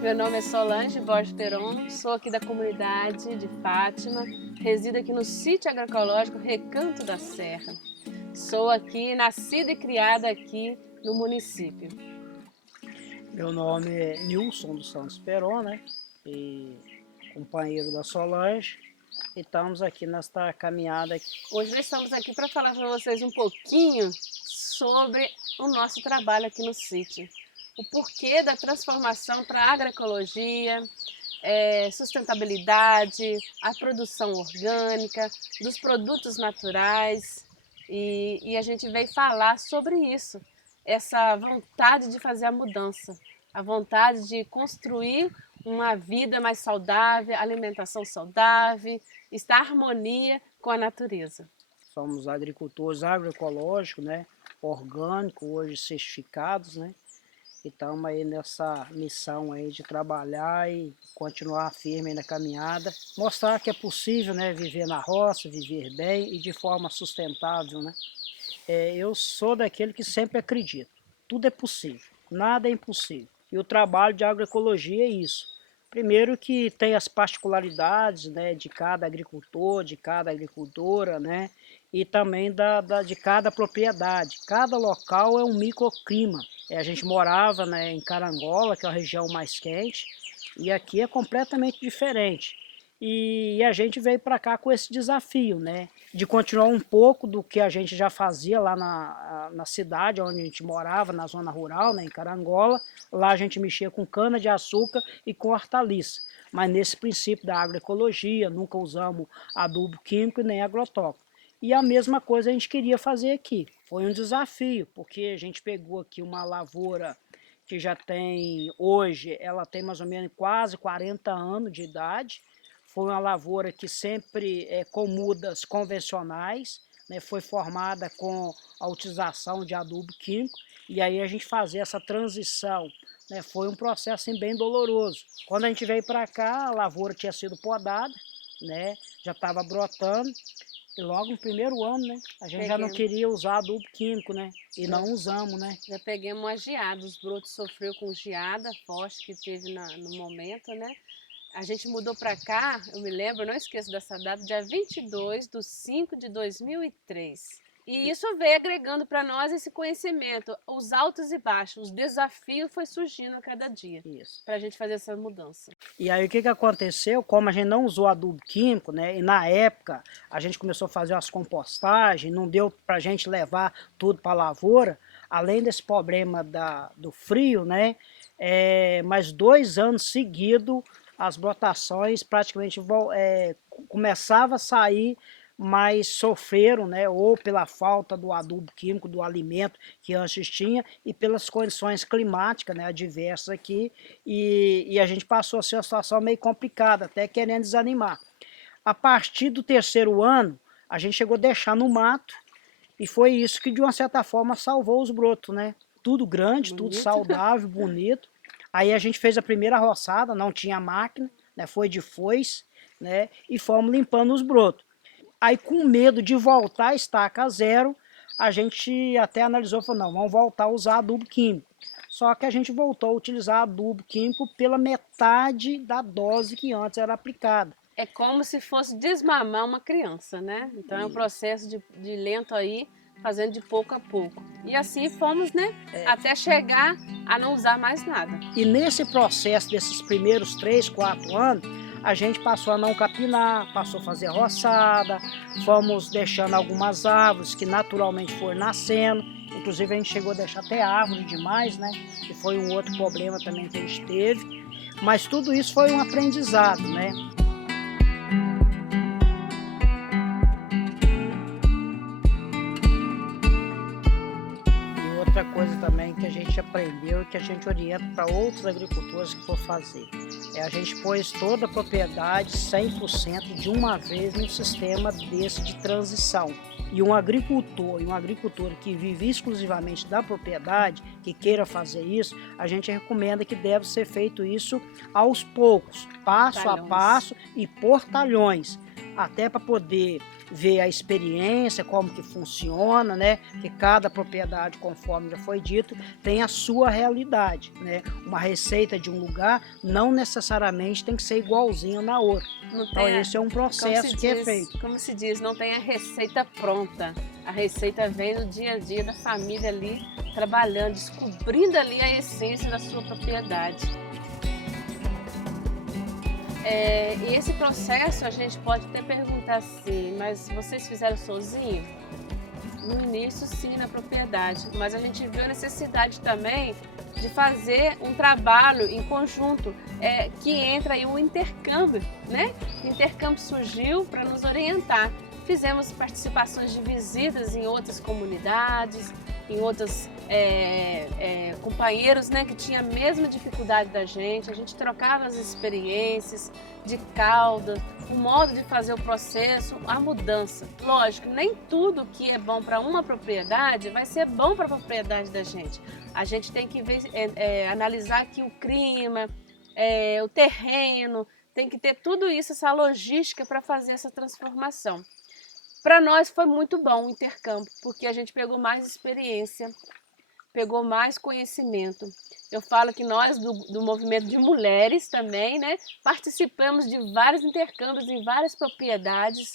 Meu nome é Solange Borges Peron, sou aqui da comunidade de Fátima, resido aqui no sítio agroecológico Recanto da Serra. Sou aqui, nascida e criada aqui no município. Meu nome é Nilson dos Santos Peron, né? E companheiro da Solange. E estamos aqui nesta caminhada aqui. Hoje nós estamos aqui para falar para vocês um pouquinho sobre o nosso trabalho aqui no sítio. O porquê da transformação para a agroecologia, sustentabilidade, a produção orgânica, dos produtos naturais. E a gente veio falar sobre isso, essa vontade de fazer a mudança, a vontade de construir uma vida mais saudável, alimentação saudável, estar em harmonia com a natureza. Somos agricultores agroecológicos, né? Orgânicos, hoje certificados, né? E estamos aí nessa missão aí de trabalhar e continuar firme na caminhada. Mostrar que é possível, né? Viver na roça, viver bem e de forma sustentável, né? Eu sou daquele que sempre acredita. Tudo é possível, nada é impossível. E o trabalho de agroecologia é isso. Primeiro que tem as particularidades, né, de cada agricultor, de cada agricultora, né, e também de cada propriedade. Cada local é um microclima. A gente morava, né, em Carangola, que é a região mais quente, e aqui é completamente diferente. E a gente veio para cá com esse desafio, né? De continuar um pouco do que a gente já fazia lá na cidade onde a gente morava, na zona rural, né, em Carangola. Lá a gente mexia com cana-de-açúcar e com hortaliça. Mas nesse princípio da agroecologia, nunca usamos adubo químico e nem agrotóxico. E a mesma coisa a gente queria fazer aqui. Foi um desafio, porque a gente pegou aqui uma lavoura que já tem, hoje, ela tem mais ou menos quase 40 anos de idade. Foi uma lavoura que sempre com mudas convencionais, né, foi formada com a utilização de adubo químico, e aí a gente fazer essa transição, né, foi um processo assim, bem doloroso. Quando a gente veio para cá, a lavoura tinha sido podada, né, já estava brotando, e logo no primeiro ano, né, a gente já não queria usar adubo químico, né, e não usamos, né. Já pegamos uma geada, os brotos sofreu com geada forte que teve no momento, né? A gente mudou para cá, eu me lembro, eu não esqueço dessa data, dia 22/5/2003. E isso veio agregando para nós esse conhecimento, os altos e baixos, os desafios foi surgindo a cada dia, para a gente fazer essa mudança. E aí o que aconteceu? Como a gente não usou adubo químico, né? E na época a gente começou a fazer as compostagens, não deu para a gente levar tudo para a lavoura, além desse problema do frio, né? Mais 2 anos seguidos as brotações praticamente começava a sair, mas sofreram, né, ou pela falta do adubo químico, do alimento que antes tinha, e pelas condições climáticas, né, adversas aqui, e a gente passou a ser uma situação meio complicada, até querendo desanimar. A partir do terceiro ano, a gente chegou a deixar no mato, e foi isso que de uma certa forma salvou os brotos, né? Tudo grande, tudo saudável, bonito. Aí a gente fez a primeira roçada, não tinha máquina, né? Foi de foice, né? E fomos limpando os brotos. Aí com medo de voltar a estaca zero, a gente até analisou e falou, não, vamos voltar a usar adubo químico. Só que a gente voltou a utilizar adubo químico pela metade da dose que antes era aplicada. É como se fosse desmamar uma criança, né? Então é um processo de lento aí, fazendo de pouco a pouco. E assim fomos, né? Até chegar a não usar mais nada. E nesse processo desses primeiros 3, 4 anos, a gente passou a não capinar, passou a fazer roçada, fomos deixando algumas árvores que naturalmente foram nascendo, inclusive a gente chegou a deixar até árvore demais, né? Que foi um outro problema também que a gente teve, mas tudo isso foi um aprendizado, né? E outra coisa também que a gente aprendeu e que a gente orienta para outros agricultores que for fazer. A gente pôs toda a propriedade 100% de uma vez num sistema desse de transição. E um agricultor e uma agricultora que vive exclusivamente da propriedade, que queira fazer isso, a gente recomenda que deve ser feito isso aos poucos, passo a passo e por talhões. até para poder ver a experiência, como que funciona, né? Que cada propriedade, conforme já foi dito, tem a sua realidade, né? Uma receita de um lugar não necessariamente tem que ser igualzinha na outra. Não Então tem esse é um processo que é feito. como se diz, não tem a receita pronta. A receita vem no dia a dia da família ali, trabalhando, descobrindo ali a essência da sua propriedade. E esse processo a gente pode até perguntar assim, mas vocês fizeram sozinho? No início sim, na propriedade, mas a gente viu a necessidade também de fazer um trabalho em conjunto, que entra aí o intercâmbio, né? O intercâmbio surgiu para nos orientar. Fizemos participações de visitas em outras comunidades, em outros companheiros, né, que tinham a mesma dificuldade da gente. A gente trocava as experiências de cauda, o modo de fazer o processo, a mudança. Lógico, nem tudo que é bom para uma propriedade vai ser bom para a propriedade da gente. A gente tem que ver, analisar aqui o clima, o terreno, tem que ter tudo isso, essa logística para fazer essa transformação. Para nós foi muito bom o intercâmbio, porque a gente pegou mais experiência, pegou mais conhecimento. Eu falo que nós, do movimento de mulheres também, né, participamos de vários intercâmbios em várias propriedades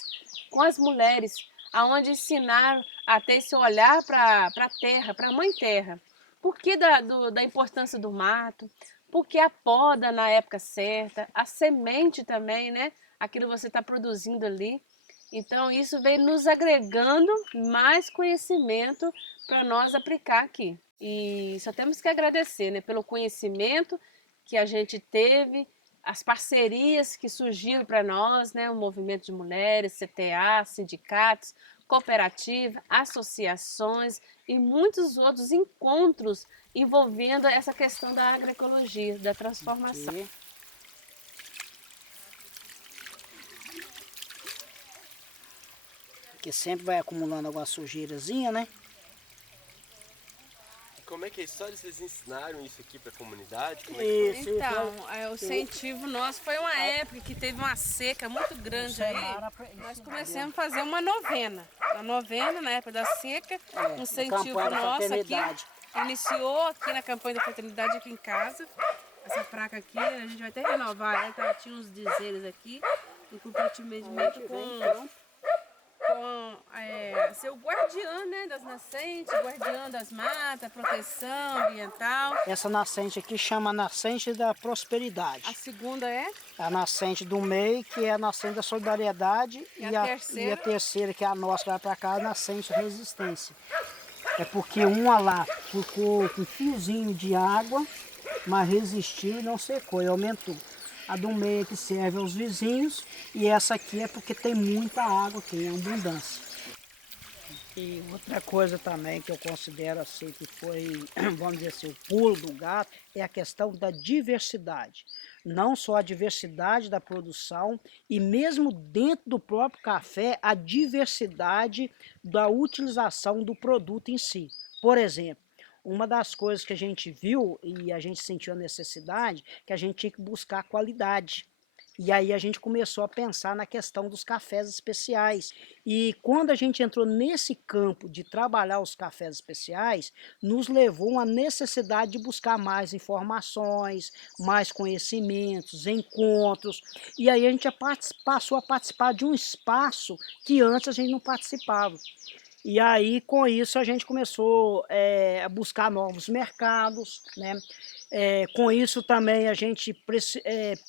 com as mulheres, aonde ensinaram a ter esse olhar para a terra, para a mãe terra. Por que da importância do mato? Por que a poda na época certa? A semente também, né? Aquilo que você está produzindo ali. Então, isso vem nos agregando mais conhecimento para nós aplicar aqui. E só temos que agradecer, né, pelo conhecimento que a gente teve, as parcerias que surgiram para nós, né, o movimento de mulheres, CTA, sindicatos, cooperativa, associações e muitos outros encontros envolvendo essa questão da agroecologia, da transformação. Aqui. Que sempre vai acumulando alguma sujeirazinha, né? Como é que é a história? Vocês ensinaram isso aqui para a comunidade? Então, o incentivo nosso foi uma época que teve uma seca muito grande aí. Nós começamos a fazer uma novena. A novena na época da seca, um incentivo nosso aqui. Iniciou aqui na campanha da fraternidade aqui em casa. Essa placa aqui, a gente vai até renovar, tá? Tinha uns dizeres aqui, em comprometimento com ser o guardião, né, das nascentes, guardião das matas, proteção ambiental. Essa nascente aqui chama nascente da prosperidade. A segunda é? A nascente do meio, que é a nascente da solidariedade. E a terceira, que é a nossa, que vai para cá, a nascente da resistência. É porque uma lá ficou com um fiozinho de água, mas resistiu e não secou, e aumentou. A do meio que serve aos vizinhos, e essa aqui é porque tem muita água, tem abundância. E outra coisa também que eu considero assim que foi, vamos dizer assim, o pulo do gato, é a questão da diversidade. Não só a diversidade da produção, e mesmo dentro do próprio café, a diversidade da utilização do produto em si. Por exemplo, uma das coisas que a gente viu e a gente sentiu a necessidade, que a gente tinha que buscar qualidade. E aí a gente começou a pensar na questão dos cafés especiais. E quando a gente entrou nesse campo de trabalhar os cafés especiais, nos levou a necessidade de buscar mais informações, mais conhecimentos, encontros. E aí a gente passou a participar de um espaço que antes a gente não participava. E aí, com isso, a gente começou a buscar novos mercados, né? Com isso também a gente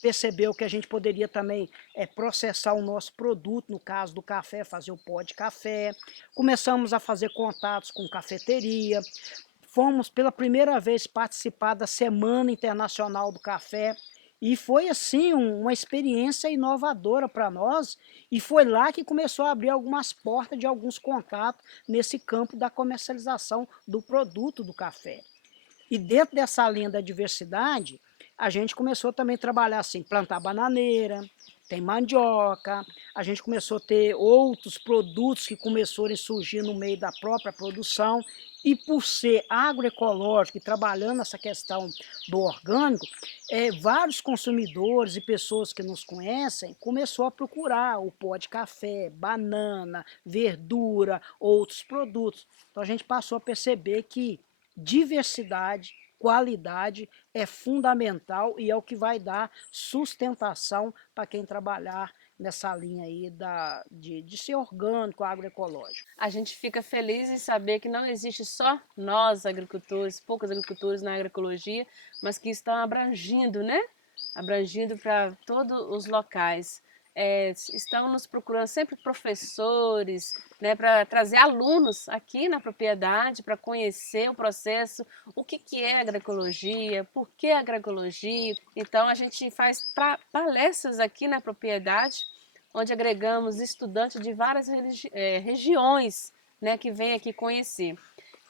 percebeu que a gente poderia também processar o nosso produto, no caso do café, fazer o pó de café. Começamos a fazer contatos com cafeteria. Fomos pela primeira vez participar da Semana Internacional do Café. E foi assim uma experiência inovadora para nós, e foi lá que começou a abrir algumas portas de alguns contatos nesse campo da comercialização do produto do café. E dentro dessa linha da diversidade, a gente começou também a trabalhar assim, plantar bananeira, tem mandioca, a gente começou a ter outros produtos que começaram a surgir no meio da própria produção, e por ser agroecológico e trabalhando essa questão do orgânico, vários consumidores e pessoas que nos conhecem começou a procurar o pó de café, banana, verdura, outros produtos. Então a gente passou a perceber que diversidade, qualidade é fundamental e é o que vai dar sustentação para quem trabalhar nessa linha aí de ser orgânico, agroecológico. A gente fica feliz em saber que não existe só nós, agricultores, poucos agricultores na agroecologia, mas que estão abrangindo, né? Abrangindo para todos os locais. Estão nos procurando sempre professores, né, para trazer alunos aqui na propriedade, para conhecer o processo, o que é agroecologia, por que agroecologia. Então a gente faz palestras aqui na propriedade, onde agregamos estudantes de várias regiões, né, que vêm aqui conhecer.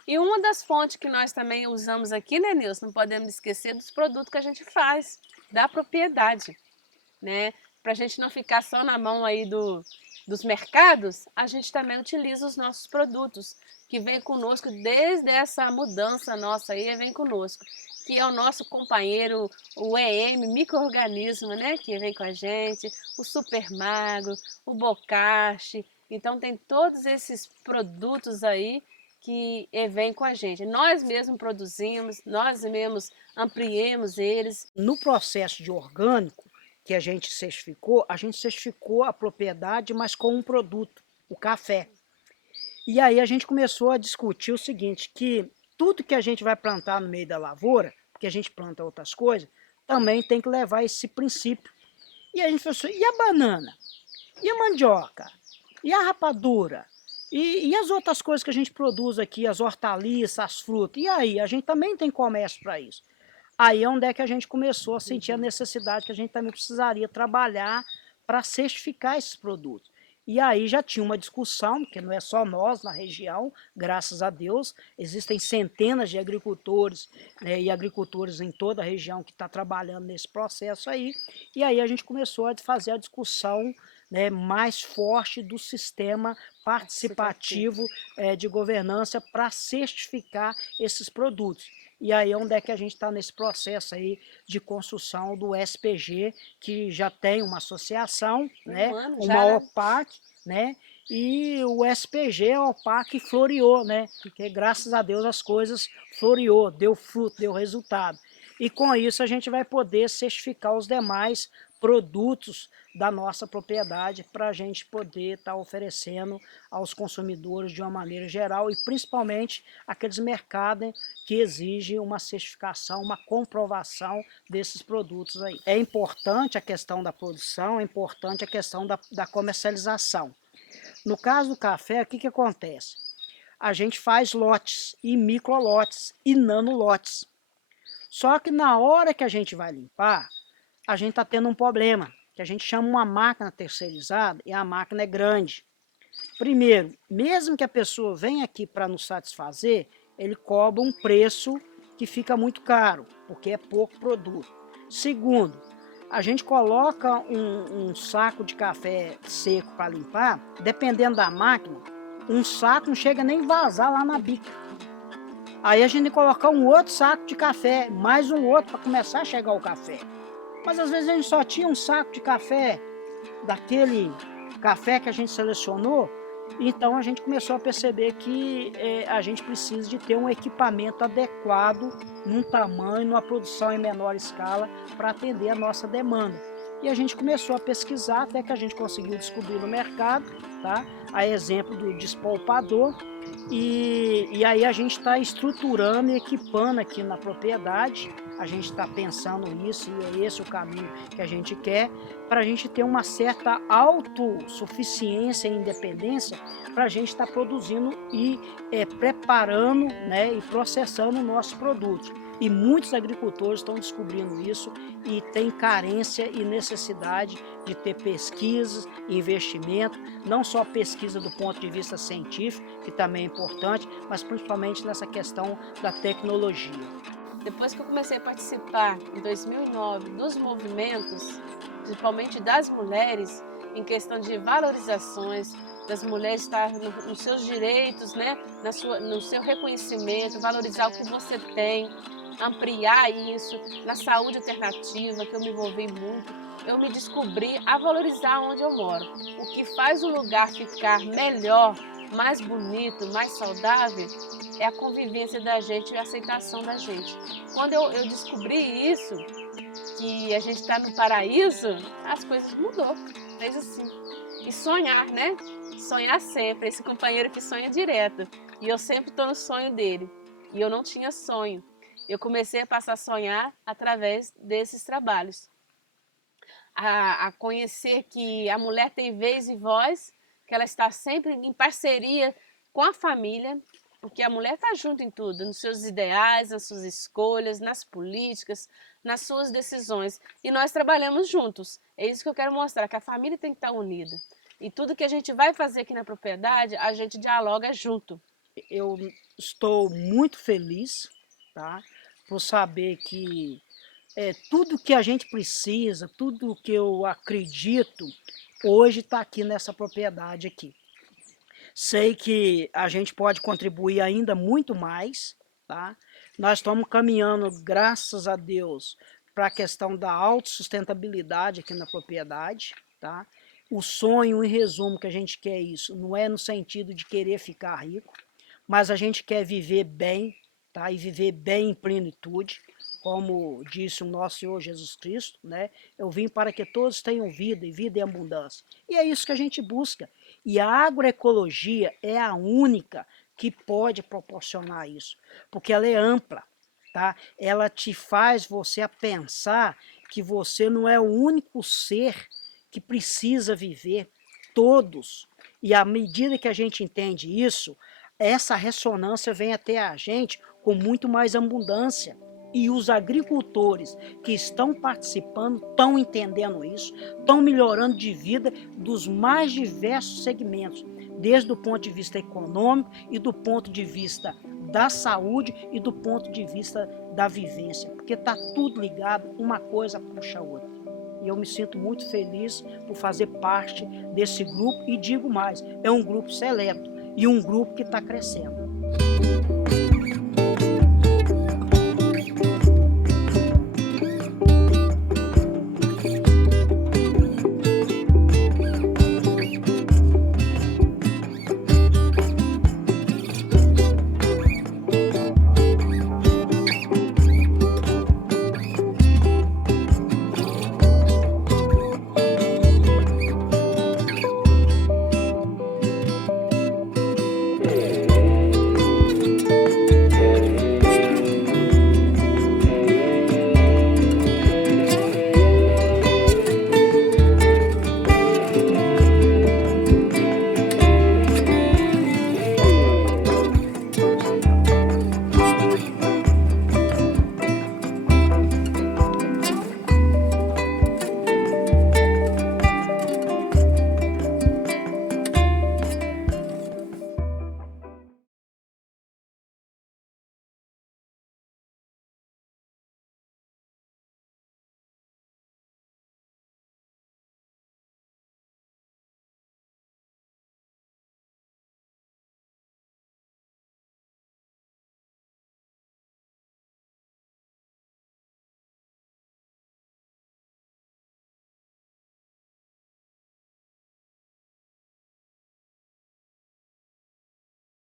E uma das fontes que nós também usamos aqui, né, Nilson, não podemos esquecer dos produtos que a gente faz, da propriedade, né? Para a gente não ficar só na mão aí dos mercados, a gente também utiliza os nossos produtos, que vem conosco desde essa mudança nossa aí, vem conosco, que é o nosso companheiro, o EM, micro-organismo, né, que vem com a gente, o Super Magro, o Bocashi. Então tem todos esses produtos aí que vem com a gente. Nós mesmos produzimos, nós mesmos ampliemos eles. No processo de orgânico que a gente certificou a propriedade, mas com um produto, o café. E aí a gente começou a discutir o seguinte, que tudo que a gente vai plantar no meio da lavoura, porque a gente planta outras coisas, também tem que levar esse princípio. E a gente falou assim, e a banana? E a mandioca? E a rapadura? E as outras coisas que a gente produz aqui, as hortaliças, as frutas? E aí, a gente também tem comércio para isso. Aí é onde é que a gente começou a sentir a necessidade que a gente também precisaria trabalhar para certificar esses produtos. E aí já tinha uma discussão, porque não é só nós na região, graças a Deus, existem centenas de agricultores, né, e agricultores em toda a região que está trabalhando nesse processo aí, e aí a gente começou a fazer a discussão, né, mais forte do sistema participativo de governança para certificar esses produtos. E aí onde é que a gente está nesse processo aí de construção do SPG, que já tem uma associação, né, uma OPAC, né, e o SPG, a OPAC floreou, né, porque graças a Deus as coisas floreou, deu fruto, deu resultado. E com isso a gente vai poder certificar os demais produtos da nossa propriedade para a gente poder estar oferecendo aos consumidores de uma maneira geral e principalmente aqueles mercados que exigem uma certificação, uma comprovação desses produtos aí. É importante a questão da produção, é importante a questão da comercialização. No caso do café, o que acontece? A gente faz lotes e microlotes e nanolotes. Só que na hora que a gente vai limpar, a gente está tendo um problema, que a gente chama uma máquina terceirizada e a máquina é grande. Primeiro, mesmo que a pessoa venha aqui para nos satisfazer, ele cobra um preço que fica muito caro, porque é pouco produto. Segundo, a gente coloca um saco de café seco para limpar, dependendo da máquina, um saco não chega nem vazar lá na bica. Aí a gente tem que colocar um outro saco de café, mais um outro para começar a chegar o café. Mas às vezes a gente só tinha um saco de café, daquele café que a gente selecionou, então a gente começou a perceber que a gente precisa de ter um equipamento adequado, num tamanho, numa produção em menor escala, para atender a nossa demanda. E a gente começou a pesquisar até que a gente conseguiu descobrir no mercado, tá? A exemplo do despolpador, e aí a gente está estruturando e equipando aqui na propriedade, a gente está pensando nisso e é esse o caminho que a gente quer, para a gente ter uma certa autossuficiência e independência para a gente estar produzindo e preparando, né, e processando nossos produtos. E muitos agricultores estão descobrindo isso e têm carência e necessidade de ter pesquisas e investimento, não só pesquisa do ponto de vista científico, que também é importante, mas principalmente nessa questão da tecnologia. Depois que eu comecei a participar, em 2009, dos movimentos, principalmente das mulheres, em questão de valorizações, das mulheres estar nos seus direitos, né? No seu reconhecimento, valorizar o que você tem, ampliar isso, na saúde alternativa, que eu me envolvi muito, eu me descobri a valorizar onde eu moro. O que faz o lugar ficar melhor, mais bonito, mais saudável, é a convivência da gente e a aceitação da gente. Quando eu descobri isso, que a gente está no paraíso, as coisas mudou, fez assim. E sonhar, né? Sonhar sempre, esse companheiro que sonha direto. E eu sempre estou no sonho dele. E eu não tinha sonho. Eu comecei a passar a sonhar através desses trabalhos. A conhecer que a mulher tem vez e voz, que ela está sempre em parceria com a família, porque a mulher está junto em tudo, nos seus ideais, nas suas escolhas, nas políticas, nas suas decisões. E nós trabalhamos juntos. É isso que eu quero mostrar, que a família tem que estar unida. E tudo que a gente vai fazer aqui na propriedade, a gente dialoga junto. Eu estou muito feliz, tá? Por saber que tudo que a gente precisa, tudo que eu acredito, hoje está aqui nessa propriedade aqui. Sei que a gente pode contribuir ainda muito mais, tá? Nós estamos caminhando, graças a Deus, para a questão da autossustentabilidade aqui na propriedade, tá? O sonho, em resumo, que a gente quer isso, não é no sentido de querer ficar rico, mas a gente quer viver bem, tá? E viver bem em plenitude, como disse o nosso Senhor Jesus Cristo, né? Eu vim para que todos tenham vida e vida em abundância. E é isso que a gente busca. E a agroecologia é a única que pode proporcionar isso, porque ela é ampla, tá? Ela te faz você a pensar que você não é o único ser que precisa viver, todos. E à medida que a gente entende isso, essa ressonância vem até a gente com muito mais abundância. E os agricultores que estão participando estão entendendo isso, estão melhorando de vida dos mais diversos segmentos, desde o ponto de vista econômico e do ponto de vista da saúde e do ponto de vista da vivência, porque está tudo ligado, uma coisa puxa a outra. E eu me sinto muito feliz por fazer parte desse grupo e digo mais, é um grupo seleto e um grupo que está crescendo.